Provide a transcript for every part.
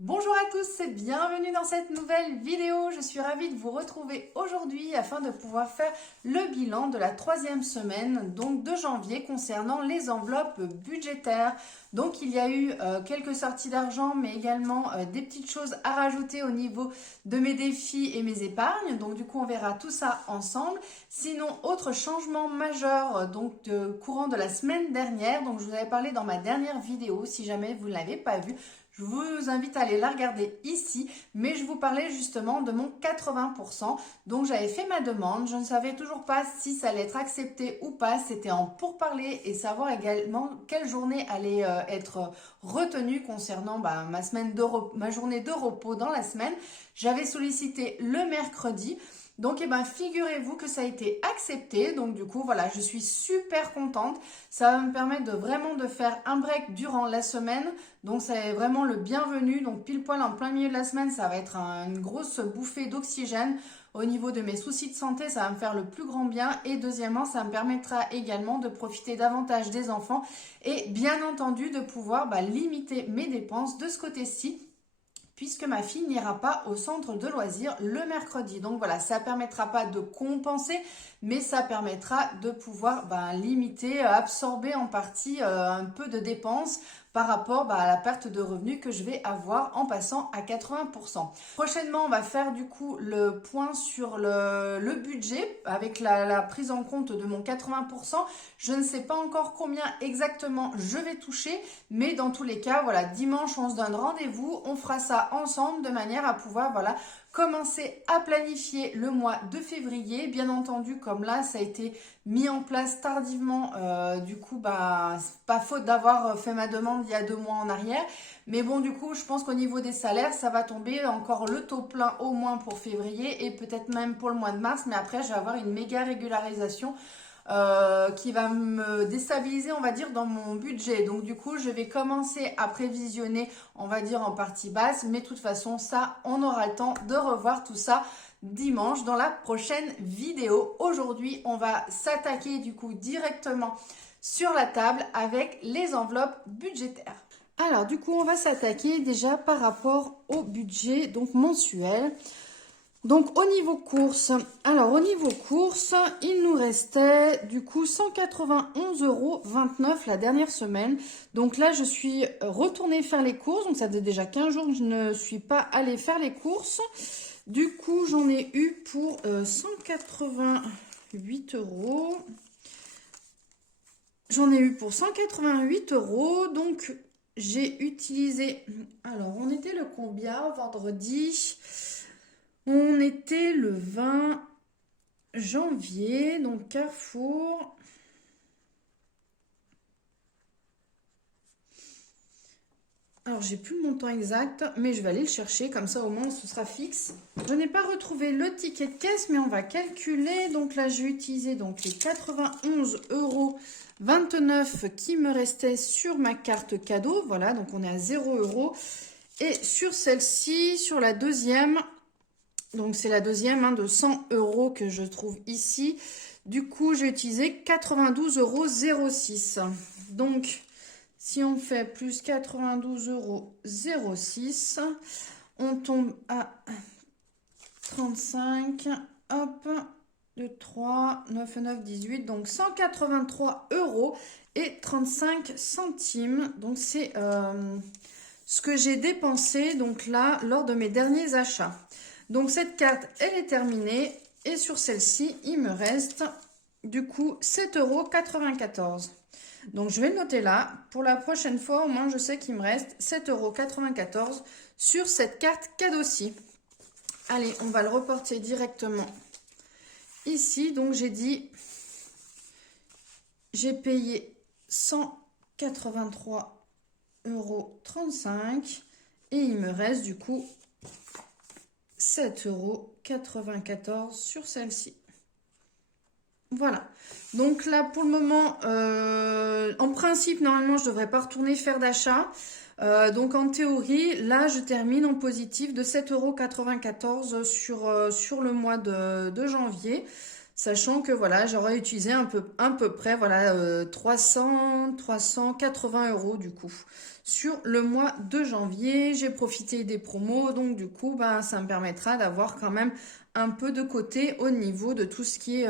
Bonjour à tous et bienvenue dans cette nouvelle vidéo. Je suis ravie de vous retrouver aujourd'hui afin de pouvoir faire le bilan de la troisième semaine, donc de janvier, concernant les enveloppes budgétaires. Donc il y a eu quelques sorties d'argent, mais également des petites choses à rajouter au niveau de mes défis et mes épargnes. Donc du coup on verra tout ça ensemble. Sinon, autre changement majeur courant de la semaine dernière, donc je vous avais parlé dans ma dernière vidéo, si jamais vous ne l'avez pas vue. Je vous invite à aller la regarder ici, mais je vous parlais justement de mon 80%. Donc j'avais fait ma demande, je ne savais toujours pas si ça allait être accepté ou pas. C'était en pourparler et savoir également quelle journée allait être retenue concernant ma journée de repos dans la semaine. J'avais sollicité le mercredi. Donc, figurez-vous que ça a été accepté. Donc, du coup, voilà, je suis super contente. Ça va me permettre de vraiment de faire un break durant la semaine. Donc, c'est vraiment le bienvenu. Donc, pile poil en plein milieu de la semaine, ça va être une grosse bouffée d'oxygène. Au niveau de mes soucis de santé, ça va me faire le plus grand bien. Et deuxièmement, ça me permettra également de profiter davantage des enfants et bien entendu de pouvoir limiter mes dépenses de ce côté-ci, puisque ma fille n'ira pas au centre de loisirs le mercredi. Donc voilà, ça ne permettra pas de compenser, mais ça permettra de pouvoir limiter, absorber en partie un peu de dépenses par rapport à la perte de revenus que je vais avoir en passant à 80%. Prochainement, on va faire du coup le point sur le budget avec la prise en compte de mon 80%. Je ne sais pas encore combien exactement je vais toucher, mais dans tous les cas, voilà, dimanche, on se donne rendez-vous. On fera ça ensemble de manière à pouvoir, voilà, commencer à planifier le mois de février. Bien entendu, comme là, ça a été mis en place tardivement, du coup, c'est pas faute d'avoir fait ma demande il y a 2 mois en arrière. Mais bon, du coup, je pense qu'au niveau des salaires, ça va tomber encore le taux plein au moins pour février et peut-être même pour le mois de mars. Mais après, je vais avoir une méga régularisation qui va me déstabiliser, on va dire, dans mon budget. Donc du coup, je vais commencer à prévisionner, on va dire, en partie basse. Mais de toute façon, ça, on aura le temps de revoir tout ça dimanche dans la prochaine vidéo. Aujourd'hui, on va s'attaquer du coup directement sur la table avec les enveloppes budgétaires. Alors du coup, on va s'attaquer déjà par rapport au budget donc mensuel. Donc au niveau course, il nous restait du coup 191,29 € la dernière semaine. Donc là, je suis retournée faire les courses. Donc ça faisait déjà 15 jours que je ne suis pas allée faire les courses. Du coup, j'en ai eu pour 188 €. J'en ai eu pour 188 €. Donc j'ai utilisé... Alors, on était le combien vendredi? On était le 20 janvier, donc Carrefour. Alors, j'ai plus le montant exact, mais je vais aller le chercher, comme ça au moins ce sera fixe. Je n'ai pas retrouvé le ticket de caisse, mais on va calculer. Donc là, j'ai utilisé donc les 91,29 € qui me restaient sur ma carte cadeau. Voilà, donc on est à 0 €. Et sur celle-ci, sur la deuxième... Donc, c'est la deuxième de 100 € que je trouve ici. Du coup, j'ai utilisé 92,06 €. Donc, si on fait plus 92,06 €, on tombe à 35. Hop, 2, 3, 9, 9, 18. Donc, 183 € et 35 centimes. Donc, c'est ce que j'ai dépensé donc là lors de mes derniers achats. Donc cette carte, elle est terminée. Et sur celle-ci, il me reste du coup 7,94 €. Donc je vais le noter là. Pour la prochaine fois, au moins je sais qu'il me reste 7,94 € sur cette carte cadeau-ci. Allez, on va le reporter directement ici. Donc j'ai payé 183,35 € et il me reste du coup 7,94 € sur celle-ci. Voilà. Donc là, pour le moment, en principe, normalement, je ne devrais pas retourner faire d'achat. Donc en théorie, là, je termine en positif de 7,94 € sur le mois de janvier. Sachant que voilà, j'aurais utilisé à peu près voilà, 380 euros du coup. Sur le mois de janvier, j'ai profité des promos, donc du coup, ben, ça me permettra d'avoir quand même un peu de côté au niveau de tout ce qui est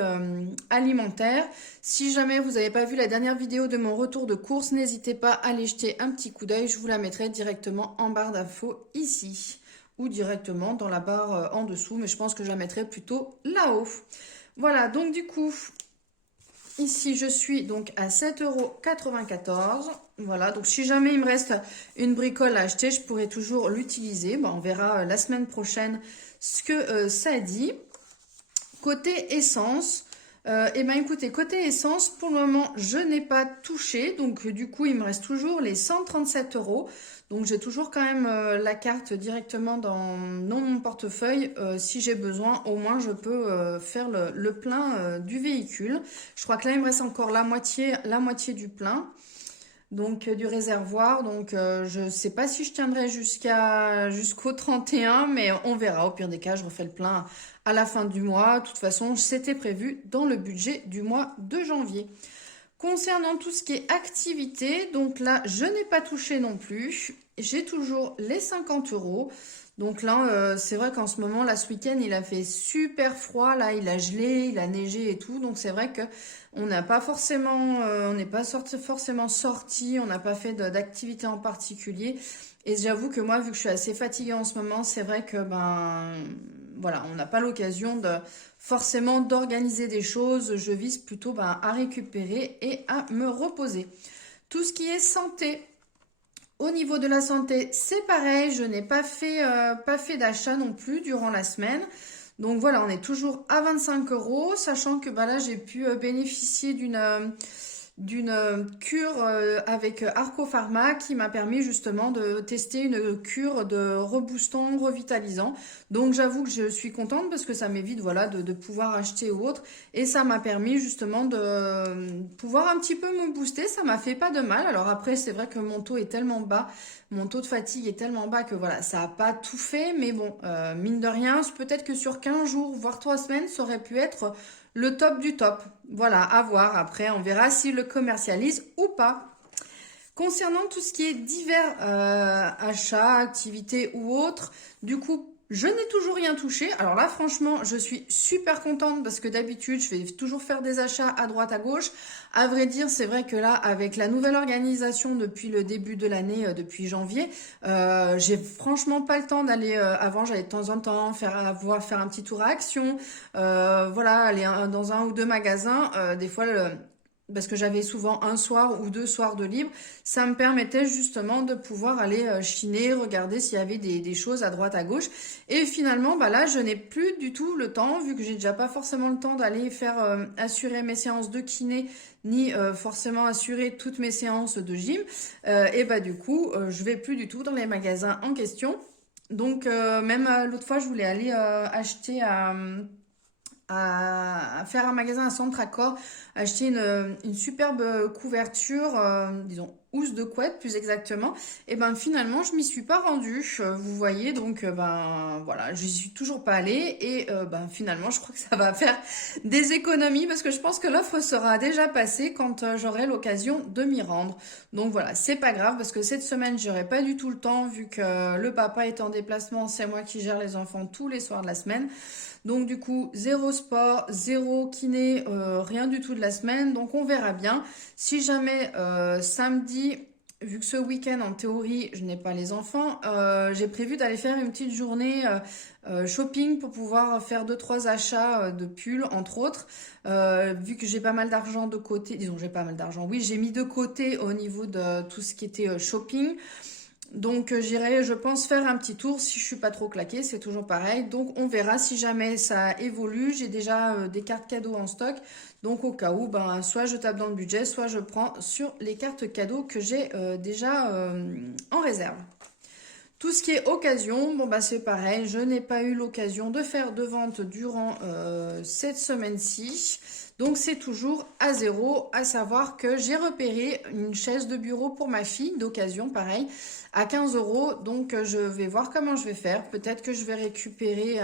alimentaire. Si jamais vous n'avez pas vu la dernière vidéo de mon retour de course, n'hésitez pas à aller jeter un petit coup d'œil. Je vous la mettrai directement en barre d'infos ici ou directement dans la barre en dessous, mais je pense que je la mettrai plutôt là-haut. Voilà, donc du coup, ici je suis donc à 7,94 €. Voilà, donc si jamais il me reste une bricole à acheter, je pourrais toujours l'utiliser. Bon, on verra la semaine prochaine ce que ça dit. Côté essence, eh ben écoutez, côté essence, pour le moment, je n'ai pas touché. Donc du coup, il me reste toujours les 137 €. Donc j'ai toujours quand même la carte directement dans mon portefeuille. Si j'ai besoin, au moins je peux faire le plein du véhicule. Je crois que là, il me reste encore la moitié du plein. Donc du réservoir, donc je ne sais pas si je tiendrai jusqu'au 31, mais on verra. Au pire des cas, je refais le plein à la fin du mois. De toute façon, c'était prévu dans le budget du mois de janvier. Concernant tout ce qui est activité, donc là, je n'ai pas touché non plus. J'ai toujours les 50 €. Donc là, c'est vrai qu'en ce moment, là, ce week-end, il a fait super froid. Là, il a gelé, il a neigé et tout. Donc c'est vrai que on n'a pas forcément, on n'est pas forcément sorti. On n'a pas fait d'activité en particulier. Et j'avoue que moi, vu que je suis assez fatiguée en ce moment, c'est vrai que ben voilà, on n'a pas l'occasion de forcément d'organiser des choses. Je vise plutôt ben, à récupérer et à me reposer. Tout ce qui est santé. Au niveau de la santé, c'est pareil, je n'ai pas fait d'achat non plus durant la semaine. Donc voilà, on est toujours à 25 €, sachant que bah là, j'ai pu bénéficier d'une cure avec Arco Pharma qui m'a permis justement de tester une cure de reboostant, revitalisant. Donc j'avoue que je suis contente parce que ça m'évite voilà, de pouvoir acheter ou autre. Et ça m'a permis justement de pouvoir un petit peu me booster. Ça m'a fait pas de mal. Alors après, c'est vrai que mon taux est tellement bas, mon taux de fatigue est tellement bas que voilà, ça n'a pas tout fait. Mais bon, mine de rien, peut-être que sur 15 jours, voire 3 semaines, ça aurait pu être le top du top. Voilà, à voir. Après, on verra s'il le commercialise ou pas. Concernant tout ce qui est divers achats, activités ou autres, du coup, je n'ai toujours rien touché. Alors là, franchement, je suis super contente parce que d'habitude, je vais toujours faire des achats à droite, à gauche. À vrai dire, c'est vrai que là, avec la nouvelle organisation depuis le début de l'année, depuis janvier, j'ai franchement pas le temps d'aller. Avant, j'allais de temps en temps faire un petit tour à Action, voilà, aller dans un ou deux magasins. Des fois, parce que j'avais souvent un soir ou 2 soirs de libre, ça me permettait justement de pouvoir aller chiner, regarder s'il y avait des choses à droite, à gauche. Et finalement, bah là, je n'ai plus du tout le temps, vu que j'ai déjà pas forcément le temps d'aller faire assurer mes séances de kiné, ni forcément assurer toutes mes séances de gym. Et bah du coup, je vais plus du tout dans les magasins en question. Donc même l'autre fois, je voulais aller acheter à faire un magasin à Centre-Accord, acheter une superbe couverture, disons housse de couette plus exactement, et ben finalement je m'y suis pas rendue, vous voyez, donc ben voilà, j'y suis toujours pas allée, et ben finalement je crois que ça va faire des économies parce que je pense que l'offre sera déjà passée quand j'aurai l'occasion de m'y rendre. Donc voilà, c'est pas grave parce que cette semaine j'aurai pas du tout le temps vu que le papa est en déplacement, c'est moi qui gère les enfants tous les soirs de la semaine. Donc du coup, zéro sport, zéro kiné, rien du tout de la semaine. Donc on verra bien. Si jamais samedi, vu que ce week-end en théorie, je n'ai pas les enfants, j'ai prévu d'aller faire une petite journée shopping pour pouvoir faire 2-3 achats de pulls, entre autres. Vu que j'ai pas mal d'argent de côté, disons j'ai pas mal d'argent, oui, j'ai mis de côté au niveau de tout ce qui était shopping. Donc j'irai, je pense, faire un petit tour si je suis pas trop claquée, c'est toujours pareil. Donc on verra si jamais ça évolue. J'ai déjà des cartes cadeaux en stock. Donc au cas où, ben, soit je tape dans le budget, soit je prends sur les cartes cadeaux que j'ai déjà en réserve. Tout ce qui est occasion, bon bah c'est pareil, je n'ai pas eu l'occasion de faire de vente durant cette semaine-ci. Donc c'est toujours à zéro, à savoir que j'ai repéré une chaise de bureau pour ma fille, d'occasion pareil, à 15 €. Donc je vais voir comment je vais faire. Peut-être que je vais récupérer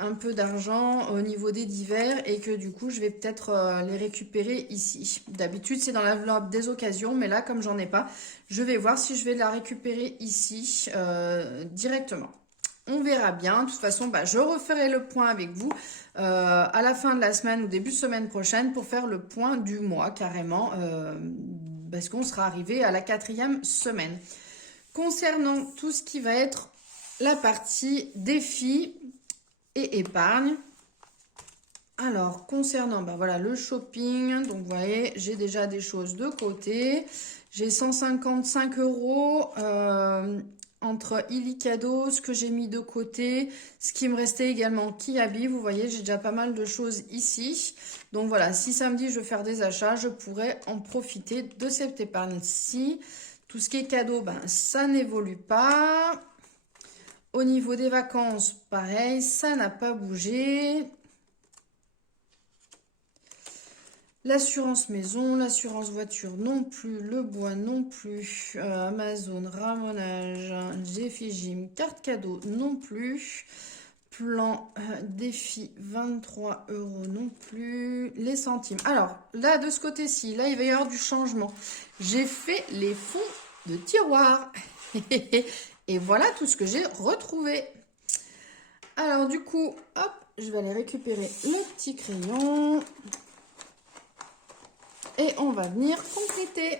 un peu d'argent au niveau des divers et que du coup je vais peut-être les récupérer ici. D'habitude c'est dans l'enveloppe des occasions, mais là comme j'en ai pas, je vais voir si je vais la récupérer ici directement. On verra bien. De toute façon, bah, je referai le point avec vous à la fin de la semaine ou début de semaine prochaine pour faire le point du mois carrément parce qu'on sera arrivé à la 4e semaine. Concernant tout ce qui va être la partie défi et épargne. Alors, concernant ben voilà, le shopping, donc vous voyez, j'ai déjà des choses de côté. J'ai 155 € entre Illicado, ce que j'ai mis de côté, ce qui me restait également Kiabi. Vous voyez, j'ai déjà pas mal de choses ici. Donc voilà, si samedi je veux faire des achats, je pourrais en profiter de cette épargne-ci. Tout ce qui est cadeau, ben, ça n'évolue pas. Au niveau des vacances, pareil, ça n'a pas bougé. L'assurance maison, l'assurance voiture non plus, le bois non plus, Amazon, ramonage, Jiffy Gym, carte cadeau non plus, plan défi 23 € non plus, les centimes. Alors là de ce côté-ci, là il va y avoir du changement. J'ai fait les fonds de tiroir et voilà tout ce que j'ai retrouvé. Alors du coup, hop, je vais aller récupérer le petit crayon. Et on va venir compléter.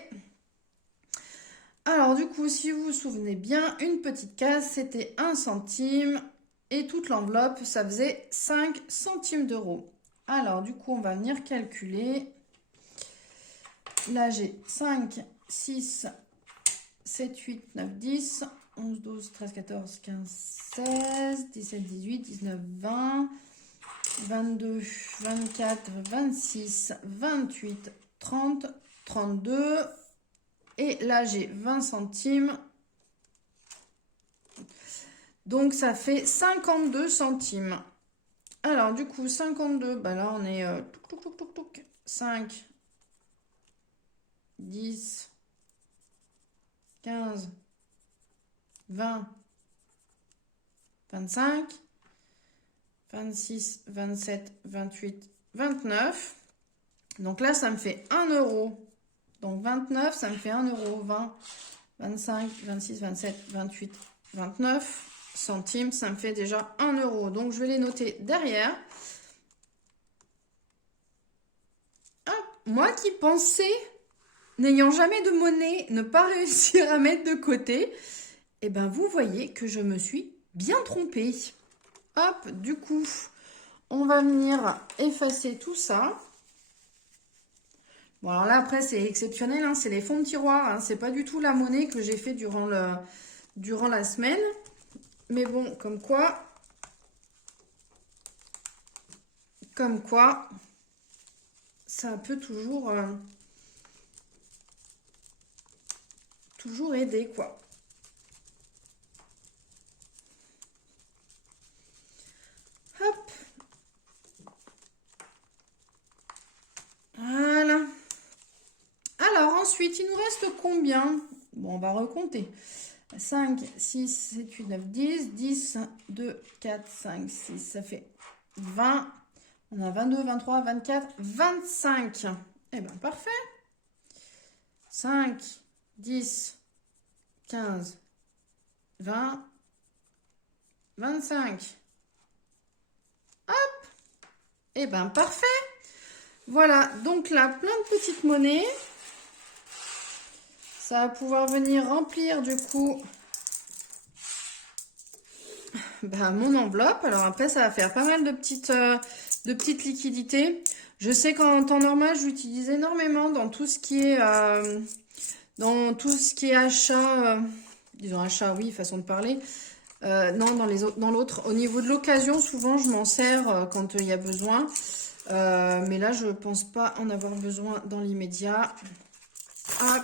Alors du coup, si vous vous souvenez bien, une petite case, c'était 1 centime. Et toute l'enveloppe, ça faisait 5 centimes d'euros. Alors du coup, on va venir calculer. Là, j'ai 5, 6, 7, 8, 9, 10, 11, 12, 13, 14, 15, 16, 17, 18, 19, 20, 22, 24, 26, 28, 30, 32 et là j'ai 20 centimes, donc ça fait 52 centimes. Alors du coup 52, bah là on est 5, 10, 15, 20, 25, 26, 27, 28, 29. Donc là, ça me fait 1 €. Donc 29, ça me fait 1 €. 20, 25, 26, 27, 28, 29 centimes. Ça me fait déjà 1 €. Donc je vais les noter derrière. Ah, moi qui pensais, n'ayant jamais de monnaie, ne pas réussir à mettre de côté, et ben vous voyez que je me suis bien trompée. Hop, du coup, on va venir effacer tout ça. Bon, alors là, après, c'est exceptionnel, hein, c'est les fonds de tiroir, hein, c'est pas du tout la monnaie que j'ai fait durant la semaine. Mais bon, comme quoi, ça peut toujours aider, quoi. Hop. Voilà. Alors, ensuite, il nous reste combien? Bon, on va recompter. 5, 6, 7, 8, 9, 10, 10, 2, 4, 5, 6, ça fait 20. On a 22, 23, 24, 25. Eh bien, parfait. 5, 10, 15, 20, 25. Hop. Eh bien, parfait. Voilà, donc là, plein de petites monnaies. Ça va pouvoir venir remplir du coup mon enveloppe. Alors après, ça va faire pas mal de petites liquidités. Je sais qu'en temps normal, j'utilise énormément dans tout ce qui est achat, disons achat, oui, façon de parler. Non, dans l'autre, au niveau de l'occasion, souvent je m'en sers quand il y a besoin. Mais là, je pense pas en avoir besoin dans l'immédiat. Hop.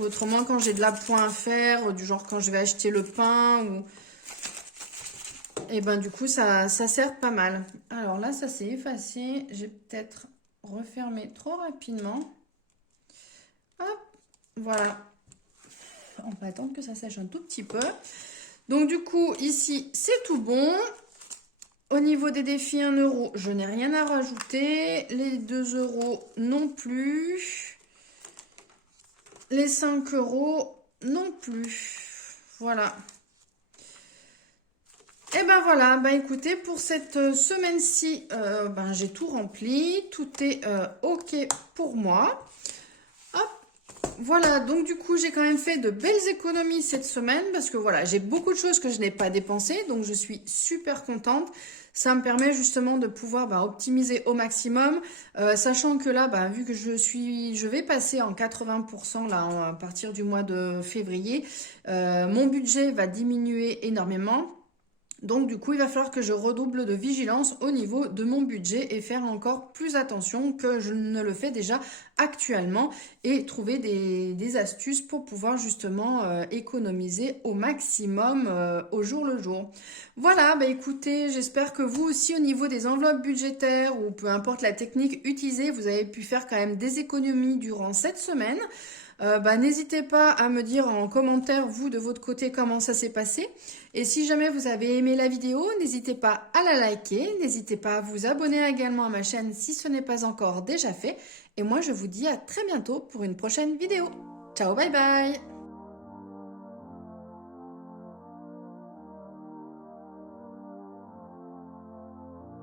Autrement, quand j'ai de l'appoint à faire, du genre quand je vais acheter le pain, ou... et ben du coup, ça sert pas mal. Alors là, ça s'est effacé. J'ai peut-être refermé trop rapidement. Hop, voilà. On va attendre que ça sèche un tout petit peu. Donc du coup, ici, c'est tout bon. Au niveau des défis 1 euro, je n'ai rien à rajouter. Les 2 euros non plus. Les 5 euros non plus. Voilà. Et ben voilà, ben écoutez, pour cette semaine-ci, ben j'ai tout rempli. Tout est OK pour moi. Hop. Voilà, donc du coup, j'ai quand même fait de belles économies cette semaine parce que voilà, j'ai beaucoup de choses que je n'ai pas dépensées, donc je suis super contente. Ça me permet justement de pouvoir optimiser au maximum, sachant que là, vu que je vais passer en 80% là à partir du mois de février, mon budget va diminuer énormément. Donc du coup, il va falloir que je redouble de vigilance au niveau de mon budget et faire encore plus attention que je ne le fais déjà actuellement et trouver des astuces pour pouvoir justement économiser au maximum au jour le jour. Voilà, écoutez, j'espère que vous aussi au niveau des enveloppes budgétaires ou peu importe la technique utilisée, vous avez pu faire quand même des économies durant cette semaine. N'hésitez pas à me dire en commentaire, vous, de votre côté, comment ça s'est passé. Et si jamais vous avez aimé la vidéo, n'hésitez pas à la liker, n'hésitez pas à vous abonner également à ma chaîne si ce n'est pas encore déjà fait. Et moi, je vous dis à très bientôt pour une prochaine vidéo. Ciao, bye bye!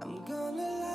I'm gonna